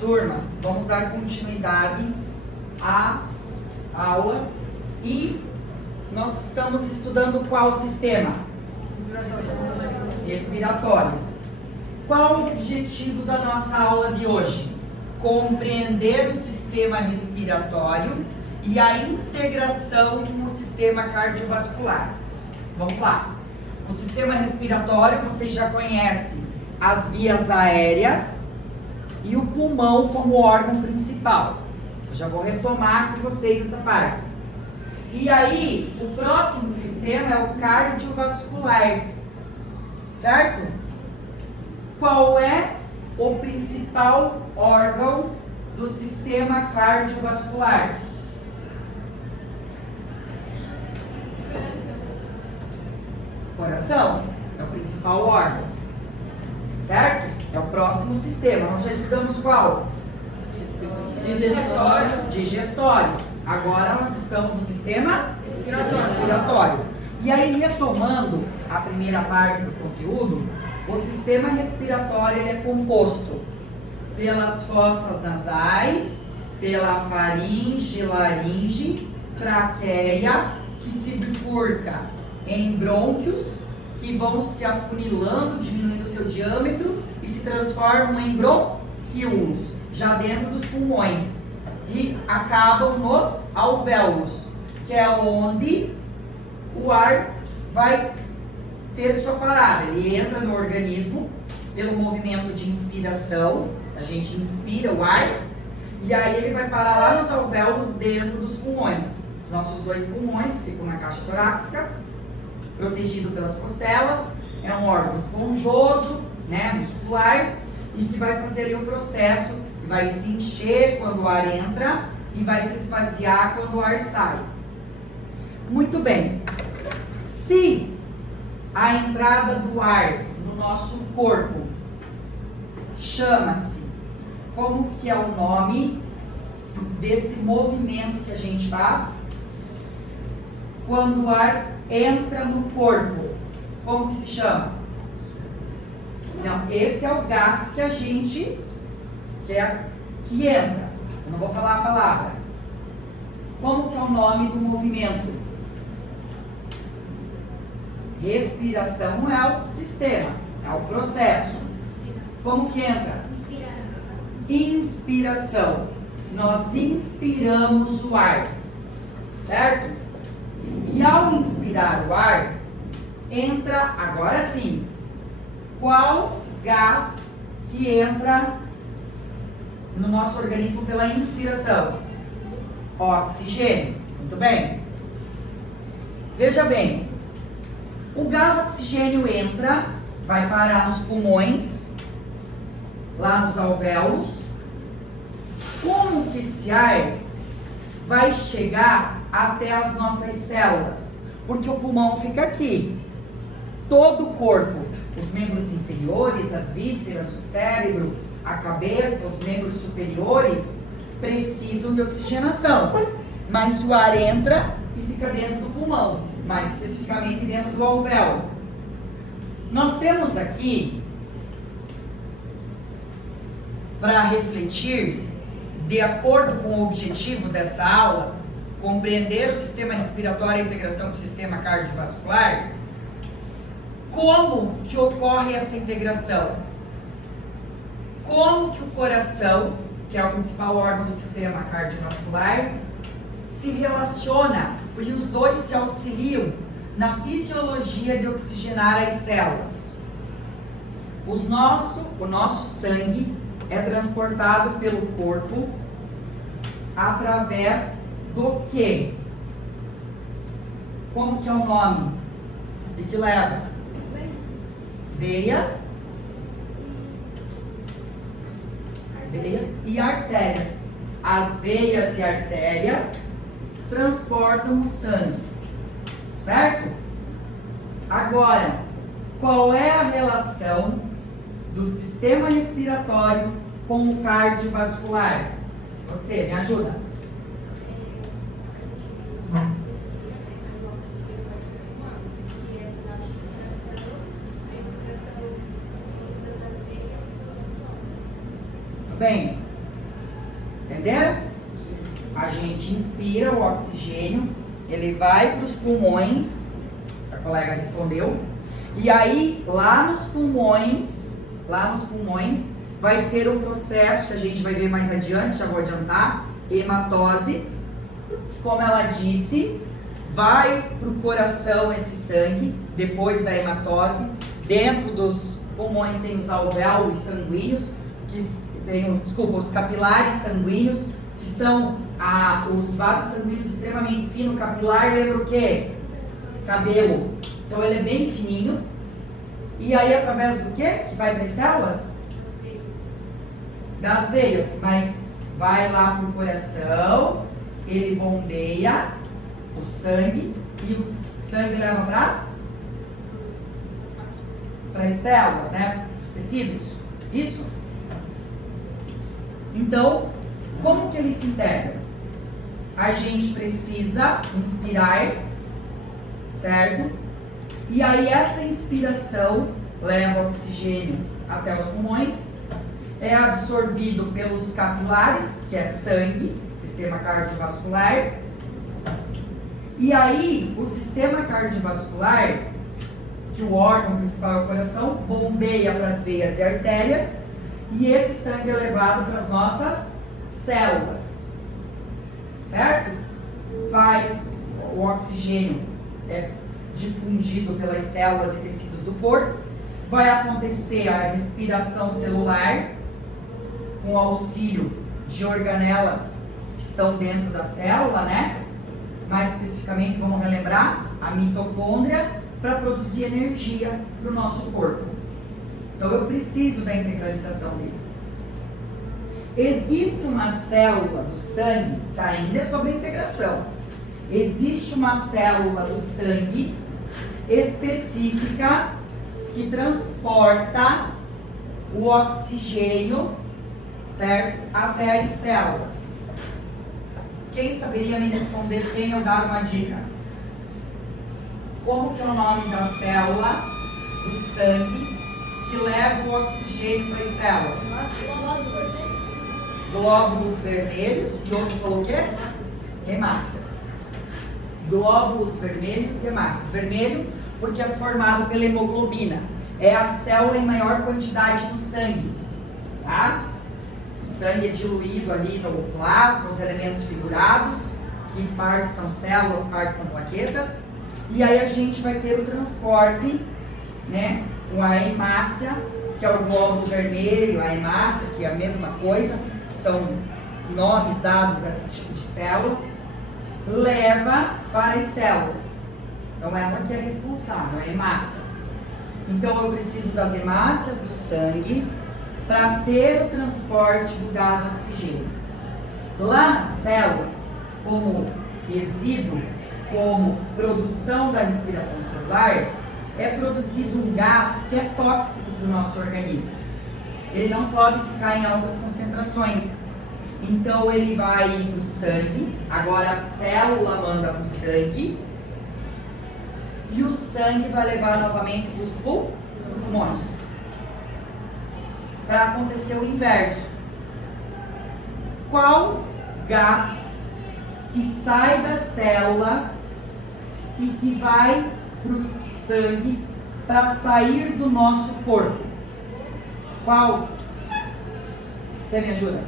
Turma, vamos dar continuidade à aula e nós estamos estudando qual sistema? Respiratório. Qual o objetivo da nossa aula de hoje? Compreender o sistema respiratório e a integração com o sistema cardiovascular. Vamos lá. O sistema respiratório, vocês já conhecem as vias aéreas e o pulmão como órgão principal. Eu já vou retomar com vocês essa parte. E aí, o próximo sistema é o cardiovascular, certo? Qual é o principal órgão do sistema cardiovascular? Coração é o principal órgão, certo? É o próximo sistema. Nós já estudamos qual? Digestório. Agora nós estamos no sistema respiratório. E aí, retomando a primeira parte do conteúdo, o sistema respiratório ele é composto pelas fossas nasais, pela faringe, laringe, traqueia, que se bifurca em brônquios, que vão se afunilando, diminuindo seu diâmetro e se transformam em bronquíolos, já dentro dos pulmões, e acabam nos alvéolos, que é onde o ar vai ter sua parada. Ele entra no organismo pelo movimento de inspiração, a gente inspira o ar, e aí ele vai parar lá nos alvéolos dentro dos pulmões. Nossos dois pulmões que ficam na caixa torácica, protegido pelas costelas, é um órgão esponjoso, né, muscular, e que vai fazer ali o processo, vai se encher quando o ar entra e vai se esvaziar quando o ar sai. Muito bem. Se a entrada do ar no nosso corpo chama-se, como que é o nome desse movimento que a gente faz quando o ar entra no corpo? Como que se chama? Não, esse é o gás que a gente que entra. Eu não vou falar a palavra. Como que é o nome do movimento? Respiração não é o sistema, é o processo. Como que entra? Inspiração. Nós inspiramos o ar, certo? E ao inspirar o ar, entra, agora sim, qual gás que entra no nosso organismo pela inspiração? Oxigênio. Muito bem. Veja bem, o gás oxigênio entra, vai parar nos pulmões, lá nos alvéolos. Como que esse ar vai chegar até as nossas células? Porque o pulmão fica aqui. Todo o corpo, os membros inferiores, as vísceras, o cérebro, a cabeça, os membros superiores, precisam de oxigenação. Mas o ar entra e fica dentro do pulmão, mais especificamente dentro do alvéolo. Nós temos aqui, para refletir, de acordo com o objetivo dessa aula, compreender o sistema respiratório e a integração com o sistema cardiovascular, como que ocorre essa integração? Como que o coração, que é o principal órgão do sistema cardiovascular, se relaciona e os dois se auxiliam na fisiologia de oxigenar as células. O nosso sangue é transportado pelo corpo através do quê? Como que é o nome? De que leva? Veias e artérias. As veias e artérias transportam o sangue, certo? Agora, qual é a relação do sistema respiratório com o cardiovascular? Você, me ajuda. Bem, Entenderam? A gente inspira o oxigênio, ele vai para os pulmões, a colega respondeu, e aí lá nos pulmões, vai ter um processo que a gente vai ver mais adiante, já vou adiantar, hematose, como ela disse, vai para o coração esse sangue, depois da hematose, dentro dos pulmões tem os alvéolos sanguíneos, os capilares sanguíneos, que são os vasos sanguíneos extremamente finos. Capilar lembra o quê? Cabelo. Então ele é bem fininho. E aí através do quê? Que vai para as células? Das veias. Mas vai lá para o coração, ele bombeia o sangue e o sangue leva para as células, né? Os tecidos. Isso? Então, como que ele se integra? A gente precisa inspirar, certo? E aí essa inspiração leva oxigênio até os pulmões, é absorvido pelos capilares, que é sangue, sistema cardiovascular. E aí o sistema cardiovascular, que o órgão principal é o coração, bombeia para as veias e artérias, e esse sangue é levado para as nossas células, certo? O oxigênio é difundido pelas células e tecidos do corpo, vai acontecer a respiração celular com auxílio de organelas que estão dentro da célula, né? Mais especificamente, vamos relembrar, a mitocôndria, para produzir energia para o nosso corpo. Então eu preciso da integralização deles. Existe uma célula do sangue, que ainda é sobre a integração. Existe uma célula do sangue específica que transporta o oxigênio, certo? Até as células. Quem saberia me responder sem eu dar uma dica? Como que é o nome da célula do sangue que leva o oxigênio para as células? Glóbulos vermelhos. E outro falou o quê? Hemácias. Glóbulos vermelhos e hemácias. Vermelho porque é formado pela hemoglobina. É a célula em maior quantidade no sangue. Tá? O sangue é diluído ali no plasma, os elementos figurados, que parte são células, parte são plaquetas. E aí a gente vai ter o transporte, né, com a hemácia, que é o glóbulo vermelho, a hemácia, que é a mesma coisa, são nomes dados a esse tipo de célula, leva para as células. Então ela que é responsável, a hemácia. Então eu preciso das hemácias do sangue para ter o transporte do gás oxigênio. Lá na célula, como resíduo, como produção da respiração celular, é produzido um gás que é tóxico para o nosso organismo. Ele não pode ficar em altas concentrações. Então ele vai para o sangue, agora a célula manda para o sangue, e o sangue vai levar novamente para os pulmões. Para acontecer o inverso. Qual gás que sai da célula e que vai para o sangue para sair do nosso corpo? Qual? Você me ajuda?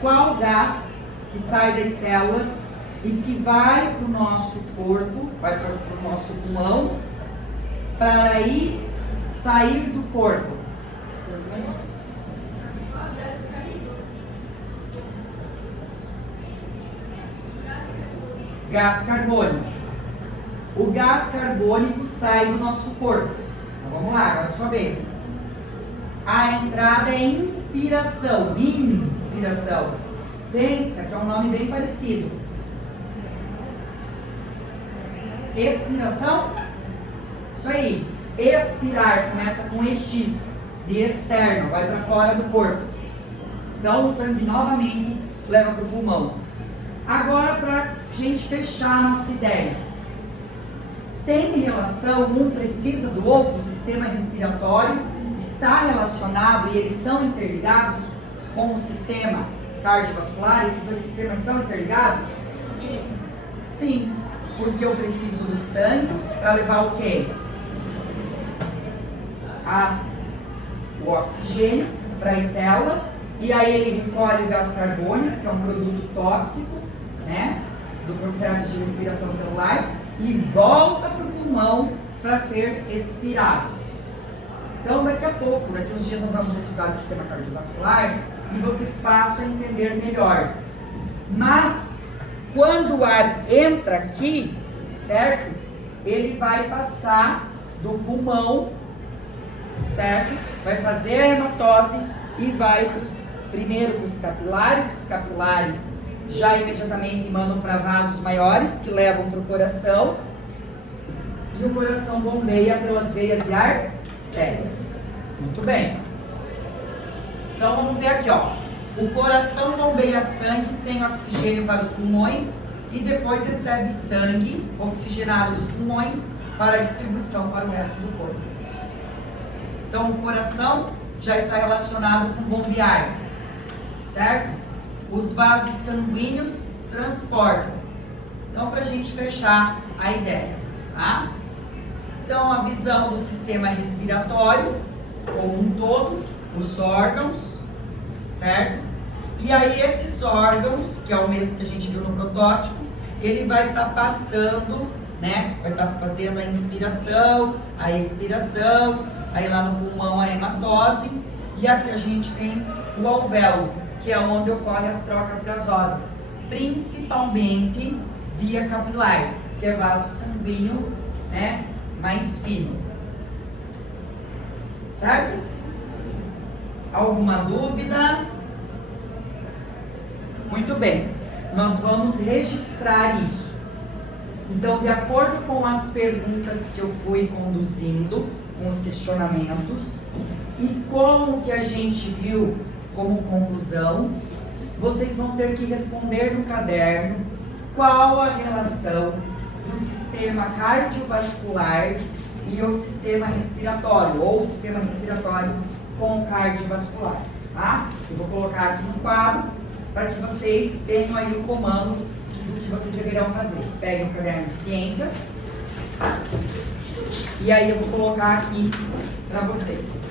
Qual gás que sai das células e que vai para o nosso corpo, vai para o nosso pulmão, para aí sair do corpo? Gás carbônico. O gás carbônico sai do nosso corpo. Então, vamos lá, agora é a sua vez. A entrada é inspiração. Inspiração. Pensa que é um nome bem parecido. Expiração? Isso aí. Expirar começa com EX, de externo, vai para fora do corpo. Então o sangue novamente leva para o pulmão. Agora, para a gente fechar a nossa ideia, tem relação, um precisa do outro, o sistema respiratório está relacionado e eles são interligados? com o sistema cardiovascular? Esses dois sistemas são interligados? Sim. Sim, porque eu preciso do sangue para levar o quê? O oxigênio para as células, e aí ele recolhe o gás carbônico, que é um produto tóxico, né, do processo de respiração celular, e volta para o pulmão para ser expirado. Então, daqui a pouco, daqui uns dias, nós vamos estudar o sistema cardiovascular e vocês passam a entender melhor. Mas, quando o ar entra aqui, certo? Ele vai passar do pulmão, certo? Vai fazer a hematose e vai primeiro para os capilares já imediatamente mandam para vasos maiores que levam para o coração, e o coração bombeia pelas veias e artérias. Muito bem. Então vamos ver aqui, ó. O coração bombeia sangue sem oxigênio para os pulmões e depois recebe sangue oxigenado dos pulmões para distribuição para o resto do corpo. Então o coração já está relacionado com bombear, certo? Os vasos sanguíneos transportam. Então, para a gente fechar a ideia, tá? Então, a visão do sistema respiratório como um todo, os órgãos, certo? E aí esses órgãos, que é o mesmo que a gente viu no protótipo, ele vai estar passando, né? Vai estar fazendo a inspiração, a expiração, aí lá no pulmão a hematose, e aqui a gente tem o alvéolo, que é onde ocorrem as trocas gasosas, principalmente via capilar, que é vaso sanguíneo, né, mais fino. Certo? Alguma dúvida? Muito bem, nós vamos registrar isso. Então, de acordo com as perguntas que eu fui conduzindo, com os questionamentos, e como que a gente viu como conclusão, vocês vão ter que responder no caderno qual a relação do sistema cardiovascular e o sistema respiratório, ou o sistema respiratório com o cardiovascular, tá? Eu vou colocar aqui no quadro para que vocês tenham aí o comando do que vocês deverão fazer. Peguem o caderno de ciências e aí eu vou colocar aqui para vocês.